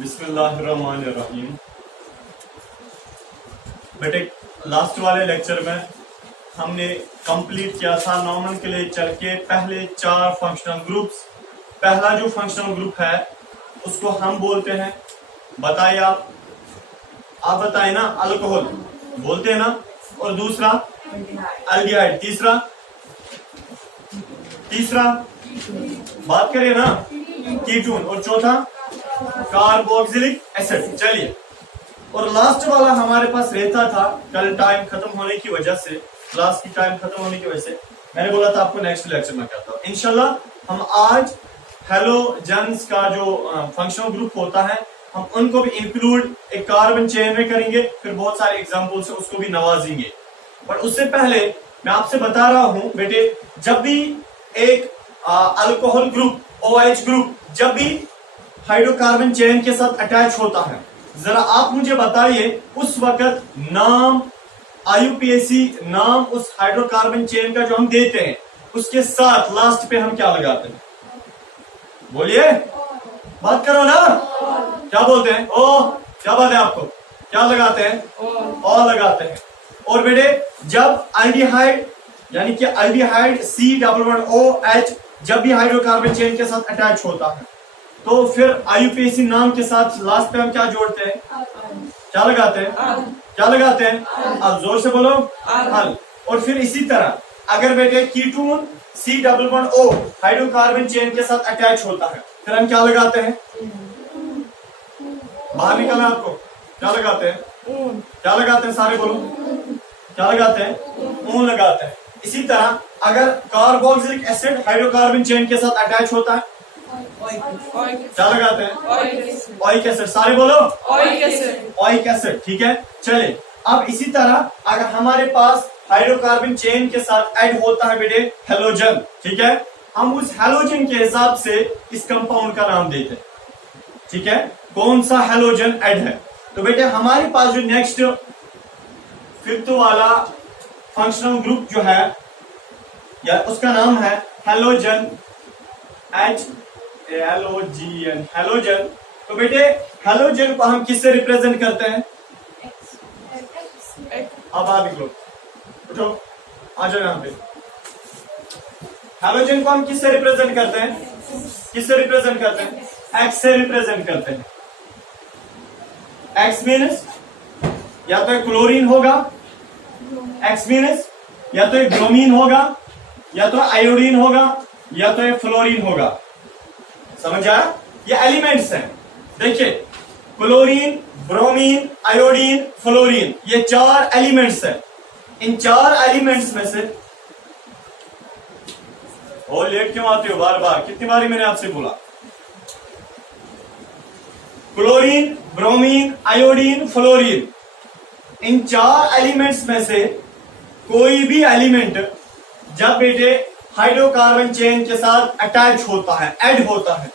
बिस्मिल्लाहिर्रहमानिर्रहीम। बेटे लास्ट वाले लेक्चर में हमने कंप्लीट किया था नॉमेनक्लेचर के पहले 4 फंक्शनल ग्रुप्स। पहला जो फंक्शनल ग्रुप है उसको हम बोलते हैं, बताइए आप बताइए ना, अल्कोहल बोलते हैं ना, और दूसरा अल्डिहाइड, तीसरा बात करिए ना कीटोन, और चौथा कार्बोक्सिलिक एसिड। चलिए, और लास्ट वाला हमारे पास रहता था, कल टाइम खत्म होने की वजह से, क्लास की टाइम खत्म होने की वजह से मैंने बोला था आपको नेक्स्ट लेक्चर में करता हूं। इंशाल्लाह हम आज हेलोजेंस का जो फंक्शनल ग्रुप होता है हम उनको भी इंक्लूड एक कार्बन चेन में करेंगे, फिर बहुत सारे एग्जांपल से उसको भी नवाजेंगे। पर उससे पहले मैं आपसे बता रहा हूं बेटे, जब भी एक अल्कोहल ग्रुप OH ग्रुप जब भी हाइड्रोकार्बन चेन के साथ अटैच होता है, जरा आप मुझे बताइए उस वक्त नाम IUPAC नाम उस हाइड्रोकार्बन चेन का जो हम देते हैं उसके साथ लास्ट पे हम क्या लगाते हैं? बोलिए, बात करो ना, क्या बोलते हैं? ओ, क्या बात है आपको? क्या लगाते हैं? ओ लगाते हैं। और बेटे जब अल्डिहाइड यानी कि अल्डिहाइड C11OH जब भी हाइड्रोकार्बन चेन के साथ अटैच होता है तो फिर IUPAC नाम के साथ लास्ट पे हम क्या जोड़ते हैं? क्या लगाते हैं? क्या लगाते हैं? अब जोर से बोलो, अल। और फिर इसी तरह अगर बेटे कीटोन C11O हाइड्रोकार्बन चेन के साथ अटैच होता है फिर हम क्या लगाते हैं? बाहर निकलना आपको, क्या लगाते हैं? क्या लगाते हैं? सारे बोलो, क्या लगाते हैं? ऊन लगाते हैं। इसी तरह अगर कार्बोक्सिलिक एसिड हाइड्रोकार्बन चेन के साथ अटैच होता है क्या लगाते हैं? Oic acid. सारे बोलो, ओइक एसिड। ठीक है, चले। अब इसी तरह अगर हमारे पास हाइड्रोकार्बन चेन के साथ ऐड होता है बेटे हेलोजन, ठीक है, हम उस हेलोजन के हिसाब से इस कंपाउंड का नाम देते हैं। ठीक है, कौन सा हेलोजन ऐड है? तो बेटे हमारे पास जो नेक्स्ट 5th वाला फंक्शनल ग्रुप जो है या उसका नाम है हेलोजन, HALOGN, हेलोजन। तो बेटे हेलोजन को हम किससे रिप्रेजेंट करते हैं? अब आप निकलो, उठो, आ जाओ यहां पे। हेलोजन को हम किससे रिप्रेजेंट करते हैं? किससे रिप्रेजेंट करते हैं? X से रिप्रेजेंट करते हैं। X मीन्स या तो क्लोरीन होगा, X मीन्स या तो ब्रोमीन होगा, या तो आयोडीन होगा, या तो फ्लोरीन होगा। समझ आया? ये एलिमेंट्स हैं। देखिए, क्लोरीन, ब्रोमीन, आयोडीन, फ्लोरीन, ये 4 एलिमेंट्स हैं। इन 4 एलिमेंट्स में से ओ लेट क्यों आते हो बार बार? कितनी बारी मैंने आपसे बोला? क्लोरीन, ब्रोमीन, आयोडीन, फ्लोरीन, इन 4 एलिमेंट्स में से कोई भी एलिमेंट जब बेटे हाइड्रोकार्बन चेन के साथ अटैच होता है, ऐड होता है,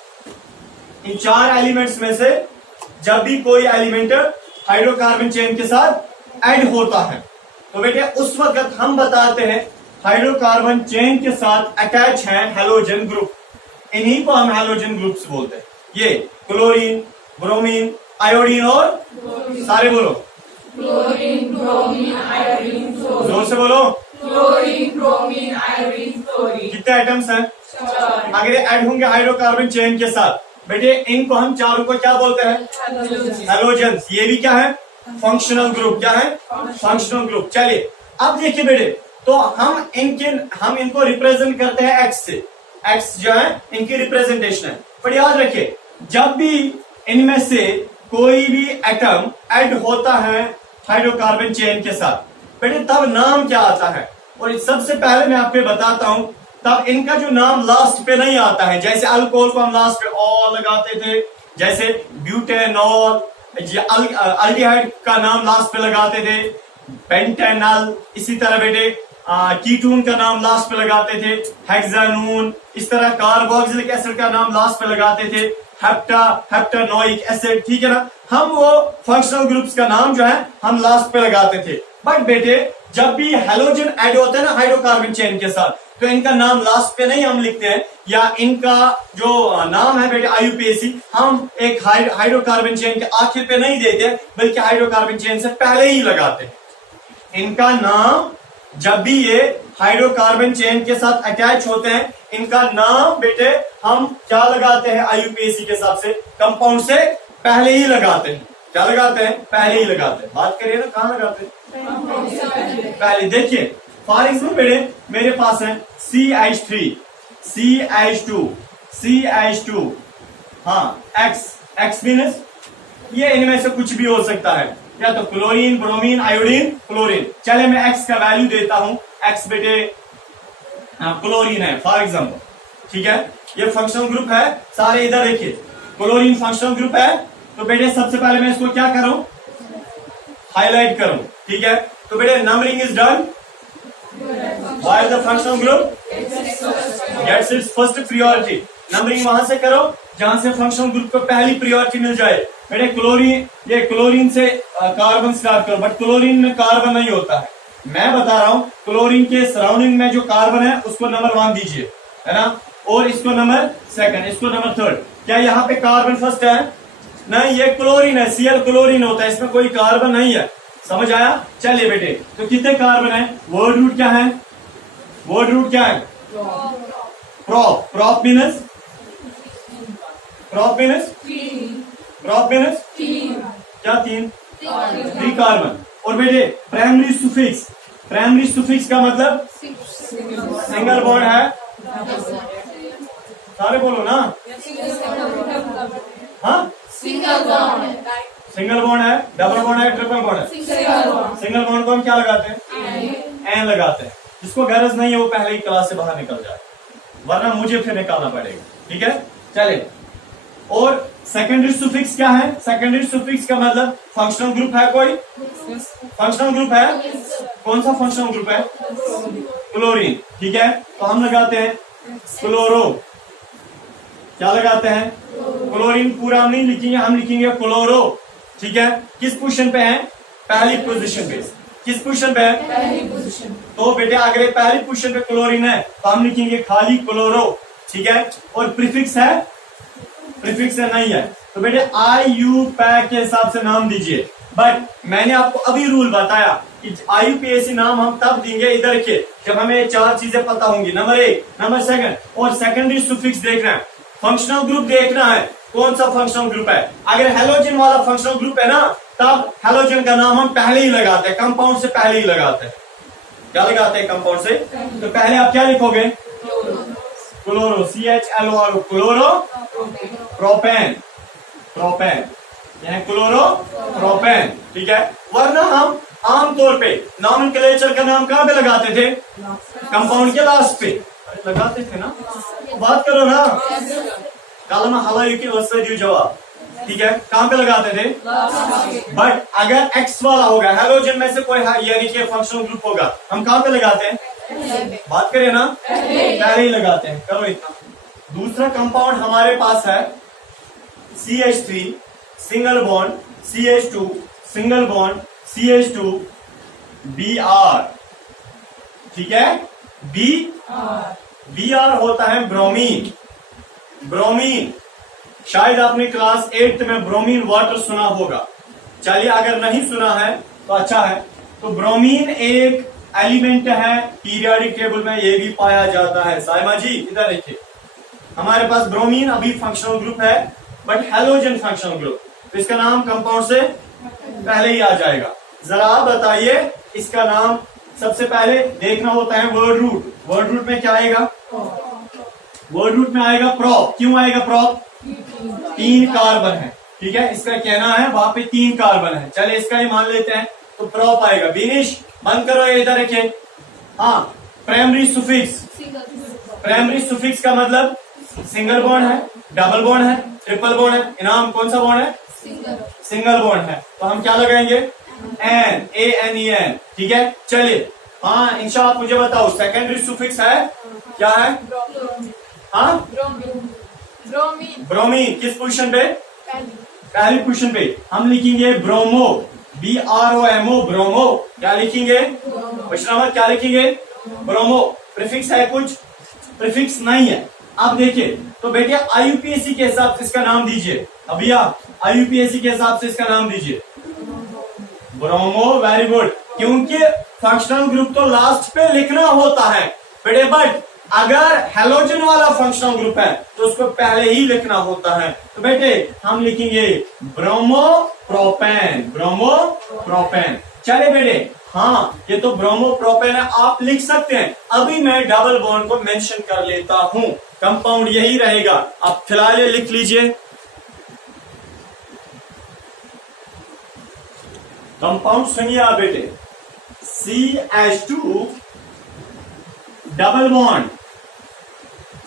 इन 4 एलिमेंट्स में से जब भी कोई एलिमेंट हाइड्रोकार्बन चेन के साथ ऐड होता है तो बेटे उस वक्त हम बताते हैं हाइड्रोकार्बन चेन के साथ अटैच है हेलोजन ग्रुप। इन्हीं को हम हेलोजन ग्रुप्स बोलते हैं। ये क्लोरीन, ब्रोमीन, आयोडीन और सारे बोलो, क्लोरीन, ब्रोमीन, आयोडीन, फ्लोरीन। जोर से बोलो, क्लोरीन, ब्रोमीन, आयोडीन, फ्लोरीन। कितने आइटम्स हैं? 4। अगर ये ऐड होंगे हाइड्रोकार्बन चेन के साथ बेटे इनको हम चारों को क्या बोलते हैं? हेलोजेंस। ये भी क्या है? Functional group. क्या है? Functional group. चलिए, अब देखिए बेटे, तो हम इनको रिप्रेजेंट करते हैं X से। X जो है इनकी रिप्रेजेंटेशन है। पर याद रखिए, जब भी इनमें से कोई भी एटम ऐड होता है हाइड्रोकार्बन चेन के साथ बेटे तब नाम क्या आता है? और सबसे पहले मैं आपको बताता हूं, तब इनका जो नाम लास्ट पे नहीं आता है। जैसे अल्कोहल को हम लास्ट पे ओ लगाते थे, जैसे ब्यूटेनॉल, अल्डिहाइड का नाम लास्ट पे लगाते थे, पेंटेनॉल, इसी तरह बेटे कीटोन का नाम लास्ट पे लगाते थे, हेक्सानोन, इस तरह कार्बोक्सिलिक एसिड का नाम लास्ट पे लगाते थे, हेप्टानोइक एसिड। ठीक है ना, हम वो फंक्शनल ग्रुप्स का नाम जो है हम लास्ट पे लगाते थे। बट बेटे जब भी हेलोजन ऐड होते हैं ना हाइड्रोकार्बन चेन के साथ तो इनका नाम लास्ट पे नहीं हम लिखते हैं, या इनका जो नाम है बेटे IUPAC हम एक हाइड्रोकार्बन चेन के आखिर पे नहीं देते, बल्कि हाइड्रोकार्बन चेन से पहले ही लगाते हैं। इनका नाम जब भी ये हाइड्रोकार्बन चेन के साथ अटैच होते हैं, इनका नाम बेटे हम क्या लगाते हैं IUPAC के हिसाब से, कंपाउंड से पहले ही लगाते हैं। क्या लगाते हैं? पहले ही लगाते हैं। बात करिए ना, कहां लगाते हैं? पहले। देखिए फॉर एग्जाम्पल बेटे मेरे पास है CH3, CH2, CH2, हाँ X मीनस ये इनमें से कुछ भी हो सकता है, या तो क्लोरीन, ब्रोमीन, आयोडीन, क्लोरीन। चले मैं X का वैल्यू देता हूं। X बेटे क्लोरीन है फॉर एग्जाम्पल, ठीक है। ये फंक्शनल ग्रुप है, सारे इधर देखिए क्लोरीन फंक्शनल ग्रुप है। तो बेटे सबसे पहले मैं इसको क्या करूं? हाईलाइट करूं, ठीक है। तो बेटे numbering is done. Why the functional group gets its first priority? Numbering वहां से करो जहां से फंक्शनल ग्रुप को पहली प्रायोरिटी मिल जाए। बेटे क्लोरीन, ये क्लोरीन से कार्बन स्टार्ट करो, बट क्लोरीन में कार्बन नहीं होता है। मैं बता रहा हूं क्लोरीन के सराउंडिंग में जो कार्बन है उसको नंबर 1 दीजिए, है ना, और इसको नंबर 2, इसको नंबर 3। क्या यहाँ पे कार्बन फर्स्ट है? नहीं, ये क्लोरीन है, Cl क्लोरीन होता है, इसमें कोई कार्बन नहीं है। समझ आया? चलिए बेटे, तो कितने कार्बन है? वर्ड रूट क्या है? वर्ड रूट क्या है? प्रॉप। प्रॉप मीनस क्या? 3 कार्बन। और बेटे प्राइमरी सुफिक्स, प्राइमरी सुफिक्स का मतलब सिंगल बॉन्ड है। सारे बोलो ना। हाँ, सिंगल बॉन्ड है, सिंगल बॉन्ड है, डबल बॉन्ड है, ट्रिपल बॉन्ड है। सिंगल बॉन्ड को हम क्या लगाते हैं? एन लगाते हैं। जिसको गरज नहीं है वो पहले ही क्लास से बाहर निकल जाए, वरना मुझे फिर निकालना पड़ेगा, ठीक है। चलिए, और सेकेंडरी सुफिक्स क्या है? सेकेंडरी सुफिक्स का मतलब फंक्शनल ग्रुप है कोई? फंक्शनल ग्रुप है। कौन सा फंक्शनल ग्रुप है? क्लोरीन, ठीक है। तो हम लगाते हैं क्लोरो। क्या लगाते हैं? क्लोरीन। पूरा हम नहीं लिखेंगे, हम लिखेंगे क्लोरो, ठीक है। किस पोजीशन पे है? पहली पोजीशन पे। किस पोजीशन पे है? पहली पोजीशन। तो बेटे अगर पहली पोजीशन पे क्लोरीन है तो हम लिखेंगे खाली क्लोरो, ठीक है। और प्रीफिक्स है? प्रीफिक्स है नहीं है, तो बेटे IUPAC के हिसाब से नाम दीजिए। बट मैंने आपको अभी रूल बताया कि IUPAC नाम हम तब देंगे, इधर के, जब हमें 4 चीजें पता होंगी। नंबर 1, नंबर 2 और सेकेंडरी सुफिक्स देखना है। फंक्शनल ग्रुप देखना है कौन सा फंक्शनल ग्रुप है। अगर हेलोजन वाला फंक्शनल ग्रुप है ना, तब हेलोजन का नाम हम पहले ही लगाते हैं, कंपाउंड से पहले ही लगाते हैं। क्या लगाते हैं? कंपाउंड से। तो पहले आप क्या लिखोगे? Chloro, CHLORO, chloro propane. Propane, यह क्लोरो प्रोपेन, ठीक है। वरना हम आमतौर पे नॉमेनक्लेचर का नाम कहां पे लगाते थे? कंपाउंड के लास्ट पे लगाते थे ना। बात करो ना। कलमा हवाई की वस्तु जवाब, ठीक है। कहां पे लगाते थे? बट अगर X वाला होगा, हेलोजन में से कोई यानी कि फंक्शनल ग्रुप होगा, हम कहां पे लगाते हैं? बात करें ना, पहले ही लगाते हैं। करो इतना। दूसरा कंपाउंड हमारे पास है CH3 single bond, CH2 single bond, CH2 Br, ठीक है। Br होता है ब्रोमीन। ब्रोमीन, शायद आपने क्लास 8 में ब्रोमीन वाटर सुना होगा। चलिए, अगर नहीं सुना है तो अच्छा है। तो ब्रोमीन एक एलिमेंट है, पीरियोडिक टेबल में ये भी पाया जाता है। साइमा जी इधर देखिए, हमारे पास ब्रोमीन अभी फंक्शनल ग्रुप है, बट हेलोजन फंक्शनल ग्रुप, तो इसका नाम कंपाउंड से पहले ही आ जाएगा। जरा आप बताइए, इसका नाम सबसे पहले देखना होता है वर्ड रूट। वर्ड रूट में क्या आएगा? वर्ड रूट में आएगा प्रॉप। क्यों आएगा प्रॉप? 3 कार्बन है, ठीक है। इसका कहना है वहां पे 3 कार्बन है। चले इसका ही मान लेते हैं, तो प्रॉप आएगा। बिनिश बंद करो, ये इधर रखे। हाँ, प्राइमरी सुफिक्स। प्राइमरी सुफिक्स का मतलब सिंगल बॉन्ड है, डबल बॉन्ड है, ट्रिपल बॉन्ड है। इनाम कौन सा बॉन्ड है? सिंगल बॉन्ड है। तो हम क्या लगाएंगे? ANEN, ठीक है। चलिए, हाँ इंशा आप मुझे बताओ, सेकेंडरी सुफिक्स है क्या है? हाँ, ब्रोमीन। ब्रोमीन किस पोजीशन पे? पहली पोजीशन पे। हम लिखेंगे ब्रोमो, BROMO, ब्रोमो। क्या लिखेंगे? विश्रामत क्या लिखेंगे? ब्रोमो। प्रीफिक्स है कुछ, प्रीफिक्स नहीं है। अब देखिए तो बेटे आईयूपीएसी के हिसाब से इसका नाम दीजिए। अभिया आईयूपीएसी के हिसाब से इसका नाम दीजिए। Bromo, very good. क्योंकि फंक्शनल ग्रुप तो लास्ट पे लिखना होता है बेटे, बट अगर हेलोजन वाला फंक्शनल ग्रुप है तो उसको पहले ही लिखना होता है। तो बेटे हम लिखेंगे ब्रोमो प्रोपेन, ब्रोमो प्रोपेन। चले बेटे, हाँ ये तो ब्रोमो प्रोपेन है, आप लिख सकते हैं। अभी मैं डबल बॉन्ड को मेंशन कर लेता हूं, कंपाउंड यही रहेगा, आप फिलहाल ये लिख लीजिए। कंपाउंड सुनिए आप बेटे, CH2 double bond,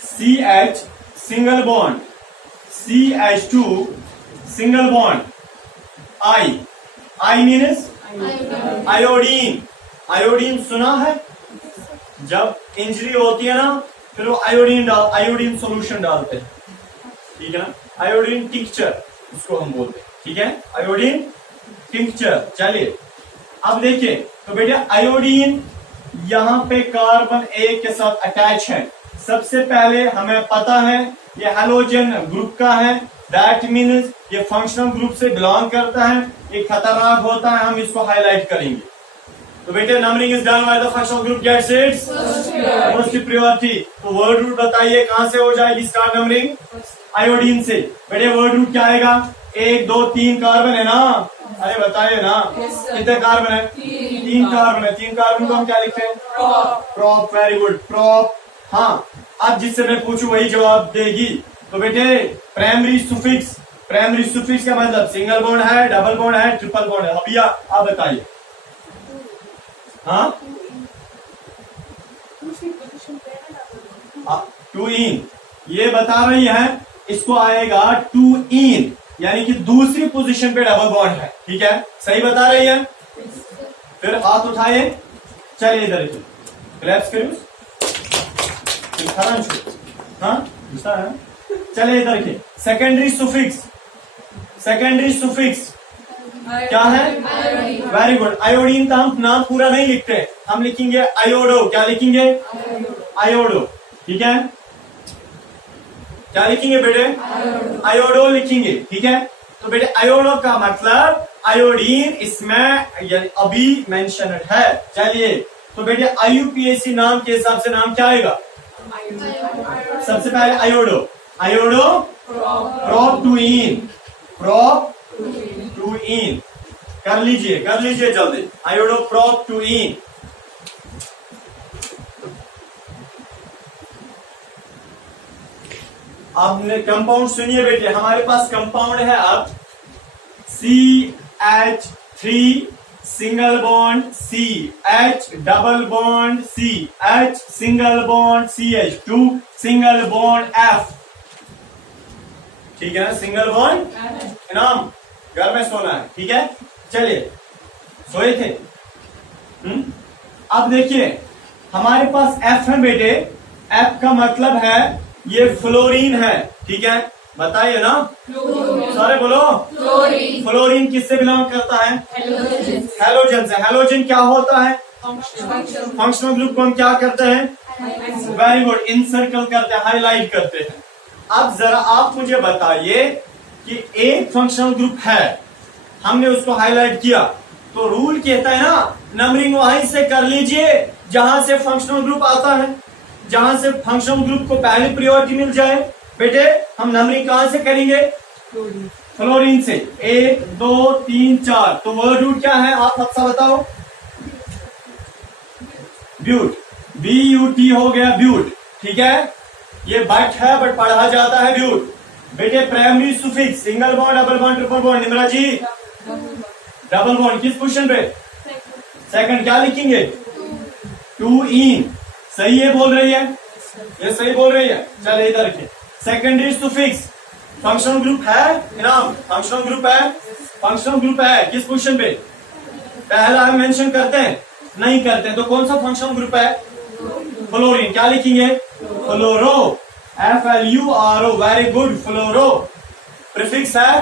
CH single bond, CH2 single bond, I means iodine. Iodine सुना है, जब इंजरी होती है ना फिर वो आयोडीन सॉल्यूशन डालते हैं, ठीक है ना, आयोडीन टिंक्चर उसको हम बोलते हैं, ठीक है, आयोडीन टिंक्चर। चलिए अब देखिए तो बेटा आयोडीन यहां पे कार्बन एक के साथ अटैच है। सबसे पहले हमें पता है ये हैलोजन ग्रुप का है, दैट मीन्स ये फंक्शनल ग्रुप से बिलोंग करता है, ये खतरनाक होता है, हम इसको हाईलाइट करेंगे। तो बेटे numbering is done by the functional group gets its most priority. तो वर्ड रूट बताइए कहां से हो जाएगी स्टार्ट नंबरिंग? आयोडीन से। बेटे वर्ड रूट क्या आएगा? 1 2 3 कार्बन है ना, अरे बताइए ना कितने कार्बन है? 3 कार्बन है। 3 कार्बन को हम क्या लिखते हैं? प्रॉप। Very good, prop. हाँ अब जिससे मैं पूछूं वही जवाब देगी। तो बेटे प्राइमरी सुफिक्स, प्राइमरी सुफिक्स का मतलब सिंगल बॉन्ड है, डबल बॉन्ड है, ट्रिपल बॉन्ड है। अभी आप बताइए। हाँ 2 इन ये बता रही है, इसको आएगा 2 इन, यानी कि दूसरी पोजीशन पे डबल बॉन्ड है, ठीक है, सही बता रही है। फिर हाथ उठाइए, चलिए इधर क्लैप्स करिए। हाँ चलिए इधर के सेकेंडरी सुफिक्स, सेकेंडरी सुफिक्स क्या है? Very good. आयोडीन का हम नाम पूरा नहीं लिखते, हम लिखेंगे आयोडो। क्या लिखेंगे? आयोडो, ठीक है। क्या लिखेंगे बेटे? आयोडो लिखेंगे, ठीक है। तो बेटे आयोडो का मतलब आयोडीन इसमें अभी मेंशन्ड है। चलिए तो बेटे आईयूपीएसी नाम के हिसाब से नाम क्या आएगा? सबसे पहले आयोडो, आयोडो प्रोप 2 इन, प्रोप 2 इन। कर लीजिए जल्दी। आयोडो प्रोप 2 इन। आपने कंपाउंड सुनिए बेटे, हमारे पास कंपाउंड है अब CH3 single bond CH double bond CH single bond CH2 single bond F, ठीक है ना, सिंगल बॉन्ड इनाम। घर में सोना है, ठीक है। चलिए सोए थे। अब देखिए हमारे पास F है बेटे, F का मतलब है ये फ्लोरीन है, ठीक है, बताइए ना, सारे बोलो। फ्लोरीन किससे बिलोंग करता है? हेलोजन से। हेलोजन क्या होता है? फंक्शनल ग्रुप को हम क्या करते हैं? वेरी गुड, इनसर्कल करते हैं, हाईलाइट करते हैं। अब जरा आप मुझे बताइए कि एक फंक्शनल ग्रुप है, हमने उसको हाईलाइट किया, तो रूल कहता है ना नंबरिंग वहीं से कर लीजिए जहां से फंक्शनल ग्रुप आता है, जहां से फंक्शनल ग्रुप को पहली प्रायोरिटी मिल जाए। बेटे हम नंबरिंग कहां से करेंगे? फ्लोरीन से। 1 2 3 4। तो वर्ड रूट क्या है आप सबसे बताओ? ब्यूट, BUT हो गया ब्यूट, ठीक है। ये बट है बट पढ़ा जाता है ब्यूट। बेटे primary suffix single bond, double bond, triple bond. Nimra ji double bond किस पोजीशन पे? सेकंड। क्या लिखेंगे? 2 इन। सही है बोल रही है, ये सही बोल रही है। चलिए इधर रखिए। सेकेंडरी सुफिक्स फंक्शनल ग्रुप है इनाम, फंक्शनल ग्रुप है, फंक्शनल ग्रुप है किस पोजीशन पे? पहला हम मेंशन करते हैं? नहीं करते। तो कौन सा फंक्शनल ग्रुप है? फ्लोरीन। क्या लिखेंगे? फ्लोरो, FLURO। वेरी गुड, फ्लोरो। प्रीफिक्स है?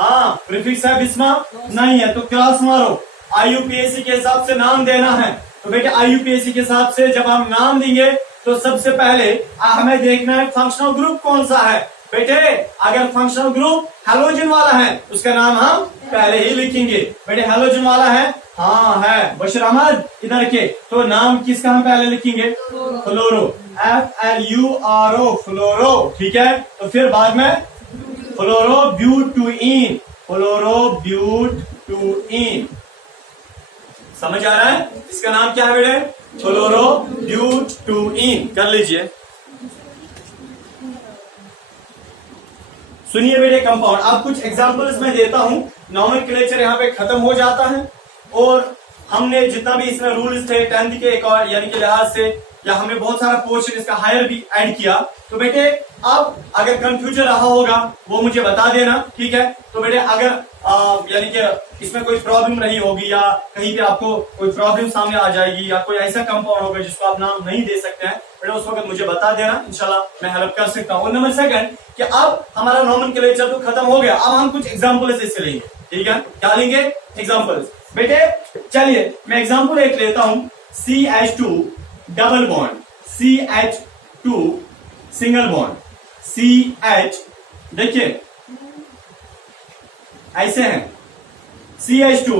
हाँ प्रीफिक्स है। बिस्मा नहीं है तो क्रॉस मारो। आईयूपीएसी के हिसाब से नाम देना है, तो बेटे IUPAC के हिसाब से जब हम नाम देंगे तो सबसे पहले हमें देखना है फंक्शनल ग्रुप कौन सा है। बेटे अगर फंक्शनल ग्रुप हैलोजन वाला है उसका नाम हम पहले ही लिखेंगे। बेटे हैलोजन वाला है, हाँ है, बशीर अहमद इधर के, तो नाम किसका हम पहले लिखेंगे? फ्लोरो, FLURO, फ्लोरो, ठीक है। तो फिर बाद में फ्लोरोब्यूटुइन, फ्लोरोब्यूटुइन, समझ आ रहा है? इसका नाम क्या है बेटे? फ्लोरोब्यूटुइन, कर लीजिए। सुनिए बेटे कंपाउंड, अब कुछ एग्जांपल्स मैं देता हूं, नॉमेनक्लेचर यहाँ पे खत्म हो जाता है और हमने जितना भी इसमें रूल्स थे 10th के एक और यानी कि लिहाज से, या हमने बहुत सारा पोर्शन इसका हायर भी ऐड किया। तो बेटे अब अगर कंफ्यूजन रहा होगा वो मुझे बता देना, ठीक है। तो बेटे अगर यानी कि इसमें कोई प्रॉब्लम रही होगी या कहीं पे आपको कोई प्रॉब्लम सामने आ जाएगी या कोई ऐसा कंपाउंड होगा जिसको आप नाम नहीं दे सकते हैं, बेटे उस वक्त मुझे बता देना, इंशाल्लाह मैं हेल्प कर सकता हूँ। नंबर सेकंड कि अब हमारा नॉमेनक्लेचर तो खत्म हो गया, अब हम कुछ एग्जाम्पल्स इससे लेंगे, ठीक है। क्या लेंगे? एग्जाम्पल्स। बेटे चलिए मैं एग्जाम्पल एक लेता हूं, CH2 double bond, CH2 single bond, CH, देखिए ऐसे हैं, CH2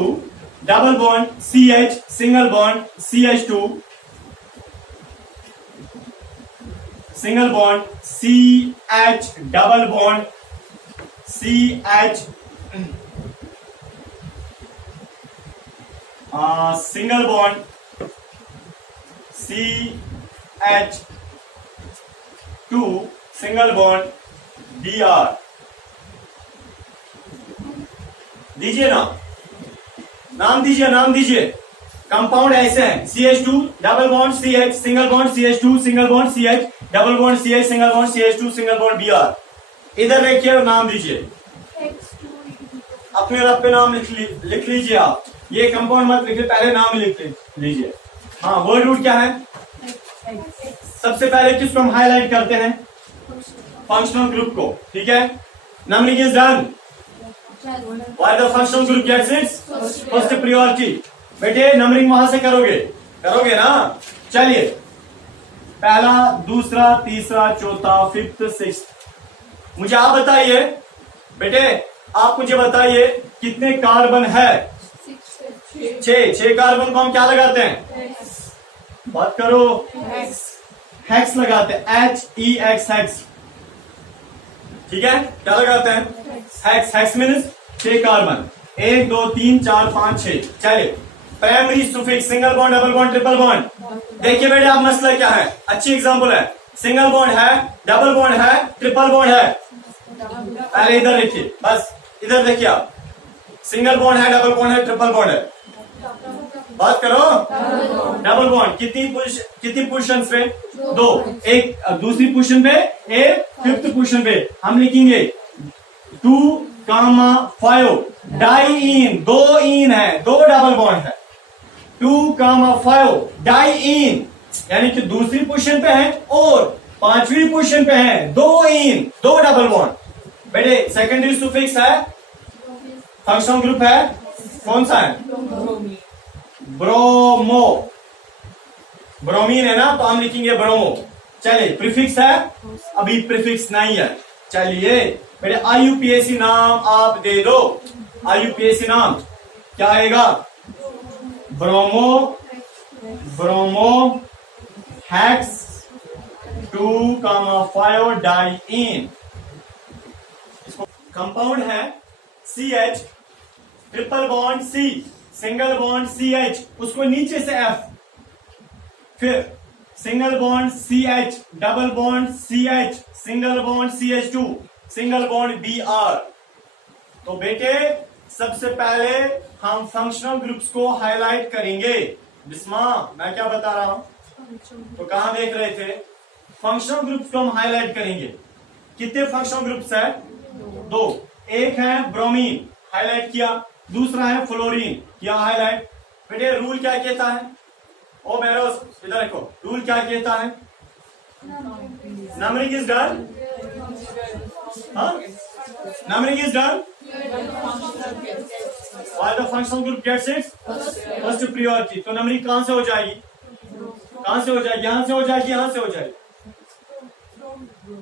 double bond, CH single bond, CH2 single bond, CH double bond, CH single bond, CH2 single bond, Br, दीजिए नाम दीजिए, नाम दीजिए। कंपाउंड ऐसे हैं, CH2 double bond, CH single bond, CH2 single bond, CH double bond, CH single bond, CH2 single bond, Br। इधर देखिए और नाम दीजिए, अपने रब पे नाम लिख लीजिए आप, ये कंपाउंड मत लिखिए, पहले नाम लिख लीजिए। हाँ, वर्ड रूट क्या है? सबसे पहले किसको हम हाईलाइट करते हैं? फंक्शनल ग्रुप को, ठीक है। Numbering is done. Why the functional group gets its first priority? बेटे नंबरिंग वहां से करोगे ना। चलिए पहला, दूसरा, तीसरा, चौथा, फिफ्थ, सिक्स्थ। मुझे आप बताइए बेटे, आप मुझे बताइए कितने कार्बन है? 6 कार्बन को हम क्या लगाते हैं? बात करो, हेक्स लगाते हैं, HEX, हेक्स, ठीक है। क्या लगाते हैं? Hex means 6 carbon, 1 2 3 4 5 6। चलिए primary suffix, single bond, double bond, triple bond. देखिए बेटे आप मसला क्या है, अच्छी एग्जांपल है, सिंगल बॉन्ड है, डबल बॉन्ड है, ट्रिपल बॉन्ड है। पहले इधर देखिए, बस इधर देखिए आप, सिंगल बॉन्ड है, डबल बॉन्ड है, ट्रिपल बॉन्ड है। बात करो, डबल बॉन्ड कितनी पोजीशन पे? 2, एक दूसरी पोजीशन पे, एक फिफ्थ पोजीशन पे। हम लिखेंगे 2,5 डाइईन, 2 ईन है, 2 डबल बॉन्ड है, 2,5 डाइईन, यानी कि दूसरी पोजीशन पे है और 5वीं पोजीशन पे है, 2 ईन, 2 डबल बॉन्ड। बेटे सेकेंडरी सुफिक्स है, फंक्शनल ग्रुप है, कौन सा है? ब्रोमो, ब्रोमीन है ना, तो हम लिखेंगे ब्रोमो। चलिए प्रीफिक्स है, अभी प्रीफिक्स नहीं है। चलिए मेरे IUPAC नाम आप दे दो, IUPAC नाम क्या आएगा? Bromo hex 2,5 diene. कंपाउंड है CH triple bond C single bond CH, उसको नीचे से F, फिर single bond CH double bond CH single bond CH2 single bond Br। तो बेटे सबसे पहले हम फंक्शनल ग्रुप्स को हाईलाइट करेंगे। बिस्मा मैं क्या बता रहा हूं, तो कहां देख रहे थे? फंक्शनल ग्रुप्स को हम हाईलाइट करेंगे। कितने फंक्शनल ग्रुप्स है? 2। एक है ब्रोमीन, हाईलाइट किया, दूसरा है फ्लोरीन, किया हाईलाइट। बेटे रूल क्या कहता है? ओ मेरोस इधर देखो, रूल क्या कहता है? Numbering is done. Numbering is done. Why the functional group gets its first priority, तो नंबरिंग कहां से हो जाएगी, कहां से हो जाएगी, यहां से हो जाएगी, यहां से हो जाएगी,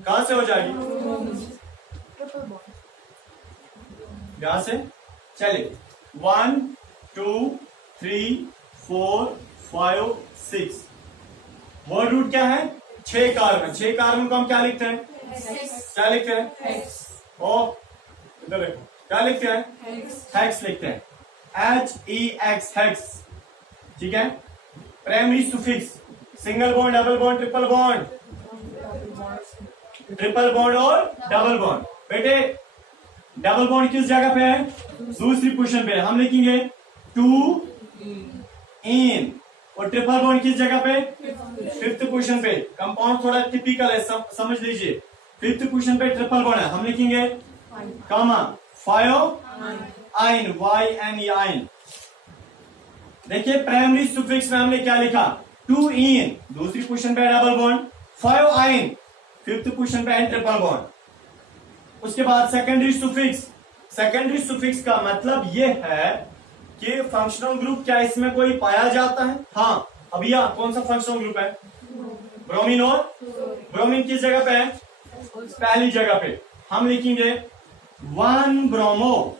कहां से हो जाएगी, यहां से। चलिए 1 2 3 4 5 6, वर्ड रूट क्या है, 6 कार्बन। 6 कार्बन को हम क्या लिखते हैं, क्या लिखते हैं, ओ इधर देखो, क्या लिखते हैं, हेक्स लिखते हैं, HEX हेक्स। ठीक है। Primary suffix, single bond, double bond, triple bond, triple bond और डबल बॉन्ड। बेटे डबल बॉन्ड किस जगह पे है, दूसरी पोजीशन पे, हम लिखेंगे 2 इन, और ट्रिपल बॉन्ड किस जगह पे, 5th पोजीशन पे। कंपाउंड थोड़ा टिपिकल है, समझ लीजिए। 5th पोजीशन पे ट्रिपल बॉन्ड है, हम लिखेंगे कामा 5 आइन, YNE आइन। देखिए प्राइमरी सुफिक्स में हमने क्या लिखा, 2 इन, दूसरी पोजीशन पे डबल बॉन्ड, 5 आइन, 5th पोजीशन पे ट्रिपल बॉन्ड। उसके बाद सेकेंडरी सुफिक्स, सेकेंडरी सुफिक्स का मतलब यह है कि फंक्शनल ग्रुप क्या इसमें कोई पाया जाता है। हाँ, अब यह कौन सा फंक्शनल ग्रुप है, ब्रोमीन, और ब्रोमीन किस जगह पे है, पहली जगह पे। हम लिखेंगे 1 ब्रोमो।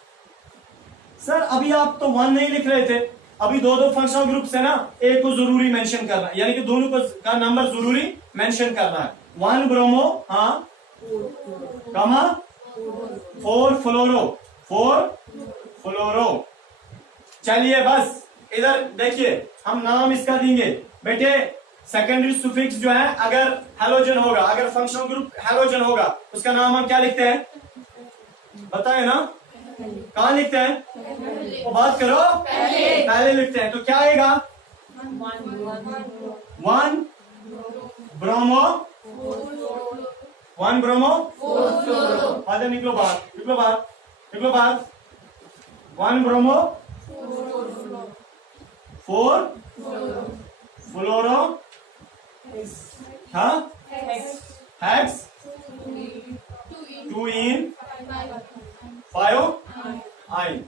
सर अभी आप तो 1 नहीं लिख रहे थे, अभी दो फंक्शनल ग्रुप्स है ना, एक को जरूरी मेंशन करना है, यानी कि दोनों को का नंबर जरूरी मेंशन करना है। 1 ब्रोमो, हाँ, कमा 4 फ्लोरो, 4 फ्लोरो। चलिए बस इधर देखिए, हम नाम इसका देंगे बेटे, सेकेंडरी सुफिक्स जो है, अगर हेलोजन होगा, अगर फंक्शनल ग्रुप हेलोजन होगा, उसका नाम हम क्या लिखते हैं, बताए ना, कहां लिखते हैं, वो बात करो, पहले लिखते हैं। तो क्या आएगा, 1 ब्रोमो, 1 ब्रोमो, आगे निकलो बाहर, निकलो बाहर, निकलो बाहर। 1 ब्रोमो, 4 फ्लोरो, हाँ, हेक्स, 2 इन, 5 आइन।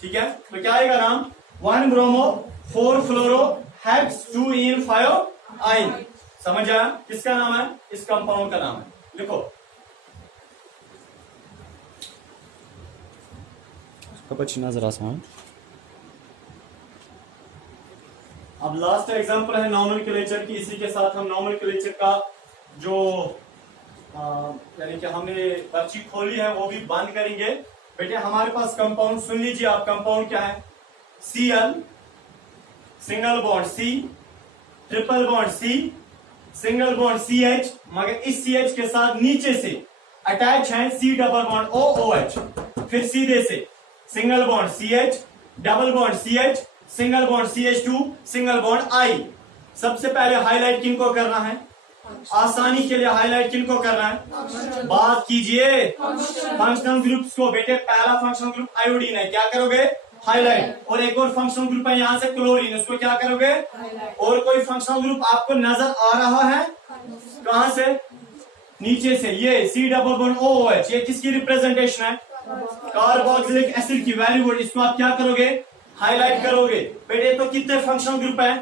ठीक है, तो क्या आएगा नाम, 1 ब्रोमो, 4 फ्लोरो, हेक्स, 2 इन, 5 आइन। समझ आया, किसका नाम है, इस कंपाउंड का नाम है, लिखो। जरा सा। अब लास्ट एग्जांपल है नॉमेनक्लेचर की, इसी के साथ हम नॉमेनक्लेचर का जो यानी कि हमने पर्ची खोली है वो भी बंद करेंगे। बेटे हमारे पास कंपाउंड सुन लीजिए आप, कंपाउंड क्या है, Cl, single bond C, triple bond C, single bond CH, मगर इस CH के साथ नीचे से अटैच है C डबल बॉन्ड OH, फिर सीधे से single bond CH, double bond CH, single bond CH2, single bond I। सबसे पहले हाईलाइट किनको करना है, आसानी के लिए हाईलाइट किनको करना है, बात कीजिए फंक्शनल ग्रुप्स को। बेटे पहला फंक्शनल ग्रुप आयोडीन है, क्या करोगे, हाईलाइट। और एक और फंक्शनल ग्रुप है यहां से क्लोरीन, उसको क्या करोगे, और कोई फंक्शनल ग्रुप आपको नजर आ रहा है, कहां से, नीचे से, ये C डबल बॉन्ड OH, ये किसकी रिप्रेजेंटेशन है, कार्बोक्सिलिक एसिड की। वेरी गुड, इसको आप क्या करोगे, हाईलाइट करोगे। बेटे तो कितने फंक्शनल ग्रुप है,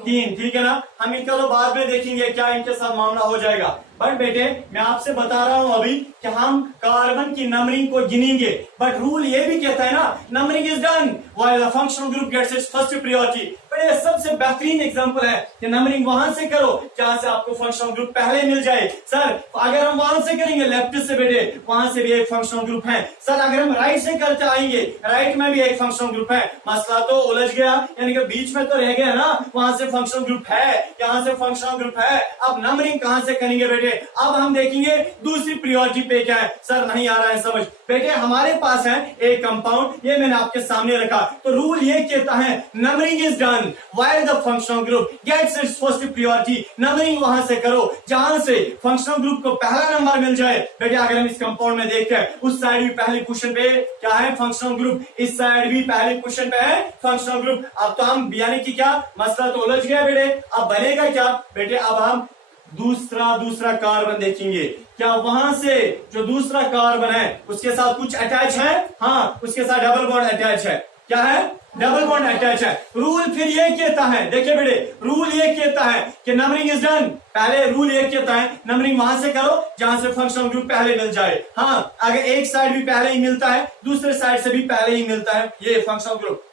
3, ठीक है ना। हम इनका तो बाद में देखेंगे क्या इनके साथ मामला हो जाएगा, बट बेटे मैं आपसे बता रहा हूं अभी कि हम कार्बन की नंबरिंग को गिनेंगे, बट रूल ये भी कहता है ना, numbering is done while the functional group gets its first priority. ये सबसे बेहतरीन एग्जांपल है कि नंबरिंग वहां से करो जहां से आपको फंक्शनल ग्रुप पहले मिल जाए। सर अगर हम वहां से करेंगे लेफ्ट से, बेटे वहां से भी एक फंक्शनल ग्रुप है। सर अगर हम राइट से करते आएंगे, राइट में भी एक फंक्शनल ग्रुप है। मसला तो उलझ गया, यानी कि बीच में तो रह गया ना, वहां से फंक्शनल ग्रुप है, यहाँ से फंक्शनल ग्रुप है। अब नंबरिंग कहां से करेंगे बेटे, अब हम देखेंगे दूसरी प्रायोरिटी पे क्या है। सर नहीं आ रहा है समझ, बेटे हमारे पास है एक कंपाउंड, ये मैंने आपके सामने रखा, तो रूल ये कहता है numbering is done while the functional group gets its first priority. Numbering वहां से करो जहां से फंक्शनल ग्रुप को पहला नंबर मिल जाए। बेटे अगर हम इस कंपाउंड में देखते हैं, उस साइड भी पहली पोजीशन पे क्या है, फंक्शनल ग्रुप, इस साइड भी पहली पोजीशन पे है फंक्शनल ग्रुप। अब तो हम यानी कि क्या, मसला तो उलझ गया बेटे। अब बनेगा क्या बेटे, अब हम दूसरा कार्बन देखेंगे, क्या वहां से जो दूसरा कार्बन है उसके साथ कुछ अटैच है, हाँ उसके साथ डबल बॉन्ड अटैच है। क्या है, डबल बॉन्ड अटैच है। रूल फिर ये कहता है, देखिए बेटे, रूल ये कहता है कि नंबरिंग इज डन। पहले रूल ये कहता है नंबरिंग वहां से करो जहां से फंक्शनल ग्रुप पहले मिल जाए। हाँ, अगर एक साइड भी पहले ही मिलता है, दूसरे साइड से भी पहले ही मिलता है ये फंक्शनल ग्रुप।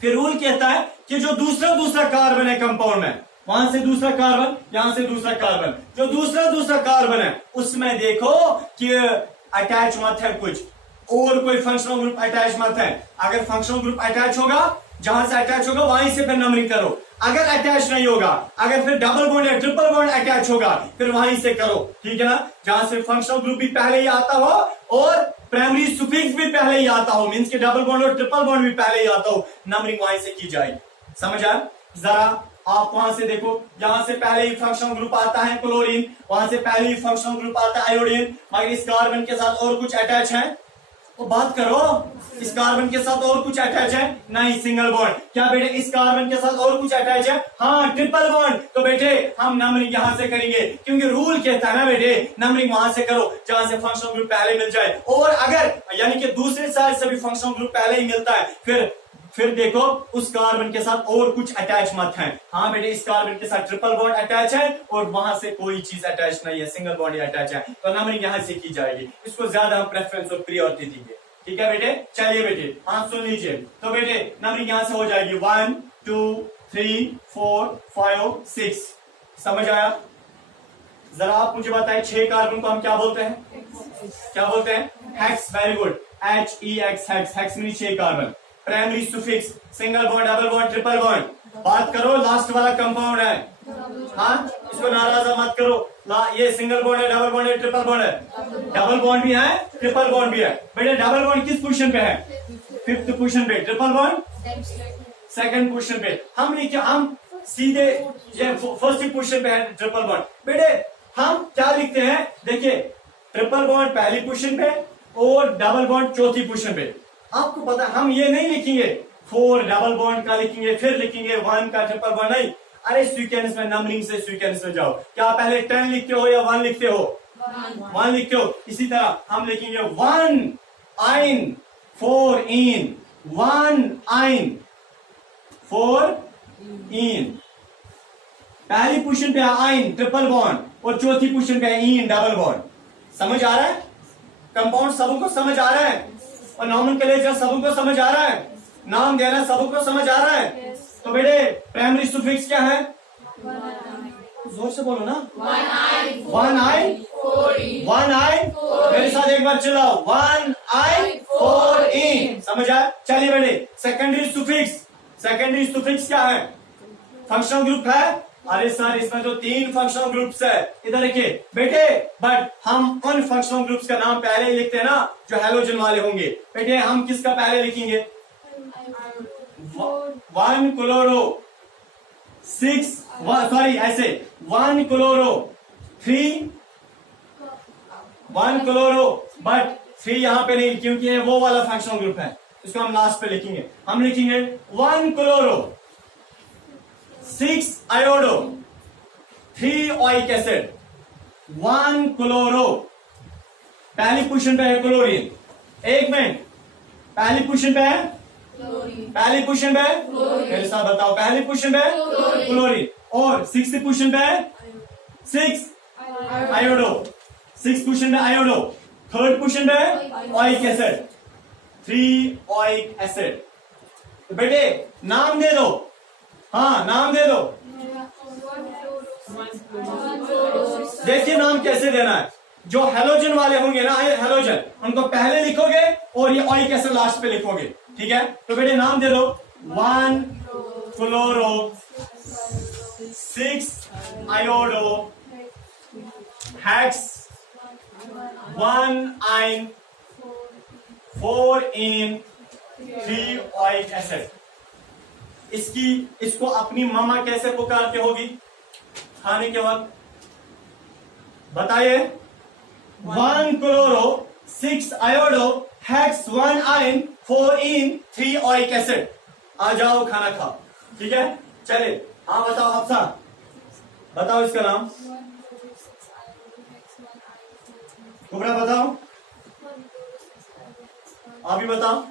फिर रूल कहता है कि जो दूसरा कार्बन है कंपाउंड में, वहां से दूसरा कार्बन, यहां से दूसरा कार्बन, जो दूसरा कार्बन है उसमें देखो कि अटैच मत है कुछ और कोई फंक्शनल ग्रुप अटैच मत है। अगर फंक्शनल ग्रुप अटैच होगा, जहां से अटैच होगा वहीं से फिर नंबरिंग करो। अगर अटैच नहीं होगा, अगर फिर डबल बॉन्ड या ट्रिपल बॉन्ड अटैच होगा, फिर वहीं से करो, ठीक है ना। जहां से फंक्शनल ग्रुप भी पहले ही आता हो और प्राइमरी सुफिक्स भी पहले ही आता हो, मींस के डबल बॉन्ड और ट्रिपल बॉन्ड भी पहले ही आता हो, नंबरिंग वहीं से की जाएगी। समझ आया? जरा आप वहां से देखो, यहां से पहले ही फंक्शनल ग्रुप आता है क्लोरीन, वहां से पहले ही फंक्शनल ग्रुप आता है आयोडीन, मगर इस कार्बन के साथ और कुछ अटैच है तो बात करो, इस कार्बन के साथ और कुछ अटैच है? नहीं, सिंगल बॉन्ड। क्या बेटे इस कार्बन के साथ और कुछ अटैच है? हाँ, ट्रिपल बॉन्ड। तो बेटे हम नंबरिंग यहां से करेंगे, क्योंकि रूल कहता है ना बेटे, नंबरिंग वहां से करो जहां से फंक्शनल ग्रुप पहले मिल जाए। और अगर यानी कि दूसरे साइड से भी फंक्शनल ग्रुप पहले ही मिलता है, फिर देखो उस कार्बन के साथ और कुछ अटैच मत है। हाँ बेटे, इस कार्बन के साथ ट्रिपल बॉन्ड अटैच है और वहां से कोई चीज अटैच नहीं है, सिंगल बॉन्ड ही अटैच है, तो नंबरिंग यहां से की जाएगी। इसको ज्यादा हम प्रेफरेंस और प्रियोरिटी देंगे, ठीक है बेटे। चलिए बेटे, हाँ सुन लीजिए, तो बेटे नंबरिंग यहां से हो जाएगी 1 2 3 4 5 6। समझ आया? जरा आप मुझे बताएं 6 कार्बन को हम क्या बोलते हैं? क्या बोलते हैं? Hex. Very good, HEX, hex. Hex mean 6 carbon. Primary suffix, single bond, double bond, triple bond. बात करो, लास्ट वाला कंपाउंड है। हाँ, इसको नाराजा मत करो, ये सिंगल बॉन्ड है, डबल बॉन्ड है, ट्रिपल बॉन्ड है। डबल बॉन्ड भी है, ट्रिपल बॉन्ड भी है। बेटे डबल बॉन्ड किस पोजीशन पे है? 5th पोजीशन पे। ट्रिपल बॉन्ड 2nd पोजीशन पे। हम सीधे ये 1st पोजीशन पे है ट्रिपल बॉन्ड। बेटे हम क्या लिखते हैं, देखिए ट्रिपल बॉन्ड पहली पोजीशन पे और डबल बॉन्ड 4थी पोजीशन पे। आपको पता है हम ये नहीं लिखेंगे 4 डबल बॉन्ड का लिखेंगे, फिर लिखेंगे 1 का ट्रिपल बॉन्ड, नहीं। अरे सीक्वेंस में, नंबरिंग से सीक्वेंस में जाओ। क्या पहले 10 लिखते हो या 1 लिखते हो? 1 लिखते हो। इसी तरह हम लिखेंगे 1 आइन 4 इन, 1 आइन 4 इन। पहली पोजीशन पे है आइन ट्रिपल बॉन्ड और चौथी पोजीशन पे है इन डबल बॉन्ड। समझ आ रहा है? कंपाउंड सबको समझ आ रहा है और नॉमेनक्लेचर सबको समझ आ रहा है, नाम देना सबको समझ आ रहा है। तो बेटे प्राइमरी सुफिक्स क्या है? जोर से बोलो ना। 1 आई 1 आई, मेरे साथ एक बार चिल्लाओ, 1 आई 4 इन। समझ आया? चलिए बेटे सेकेंडरी सुफिक्स क्या है? फंक्शनल ग्रुप है। अरे सर इसमें तो 3 फंक्शनल ग्रुप्स है। इधर देखिए बेटे, बट हम उन फंक्शनल ग्रुप्स का नाम पहले ही लिखते हैं ना जो हैलोजन वाले होंगे। बेटे हम किसका पहले लिखेंगे? 1 क्लोरो 6, सॉरी ऐसे 1 क्लोरो 3, 1 क्लोरो, बट 3 यहां पे नहीं क्योंकि ये वो वाला फंक्शनल ग्रुप है, इसको हम लास्ट पे लिखेंगे। हम लिखेंगे 1 chloro 6 iodo 3 oic acid. 1 chloro पहली पोजीशन पे है क्लोरीन। एक मिनट, पहली पोजीशन पे है, पहली पोजीशन पे है, मेरे साथ बताओ, पहली पोजीशन पे है क्लोरीन और 6th पोजीशन पे है 6 आयोडो, 6th पोजीशन पे आयोडो, 3rd पोजीशन पे है ओइक एसिड, 3 ओइक एसिड। तो बेटे नाम दे दो, हाँ नाम दे दो। देखिए नाम कैसे देना है। जो हेलोजन वाले होंगे ना, ये हेलोजन, उनको पहले लिखोगे और ये ओइक एसिड लास्ट पे लिखोगे, ठीक है। तो बेटे नाम दे दो, 1 क्लोरो 6 आयोडो हेक्स 1 आइन 4 इन 3 ओइक एसिड। इसको अपनी मामा कैसे पुकारते होगी खाने के वक्त? बताइए। 1 क्लोरो 6 आयोडो हेक्स 1 आइन 4 इन 3 ओइक एसिड। आ जाओ खाना खाओ, ठीक है। चले, हाँ बताओ हफ्सा, बताओ इसका नाम। कुबरा बताओ, आप भी बताओ।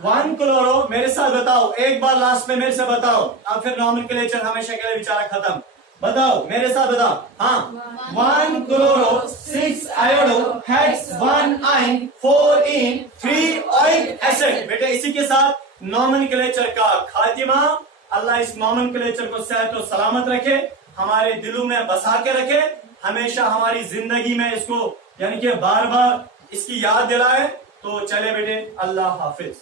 वन क्लोरो, मेरे साथ बताओ एक बार, लास्ट में मेरे से बताओ, अब फिर नॉमेनक्लेचर हमेशा के लिए बेचारा खत्म। बताओ मेरे साथ बताओ। हाँ, 1 क्लोरो 6 आयोडो हेक्स 1 आइन 4 इन 3 ओइक एसिड। बेटे इसी के साथ नॉमेनक्लेचर का खातिमा। अल्लाह इस नॉमेनक्लेचर को सेहत और सलामत रखे, हमारे दिलों में बसा के रखे, हमेशा हमारी जिंदगी में इसको यानी कि बार बार इसकी याद दिलाए। तो चले बेटे, अल्लाह हाफिज।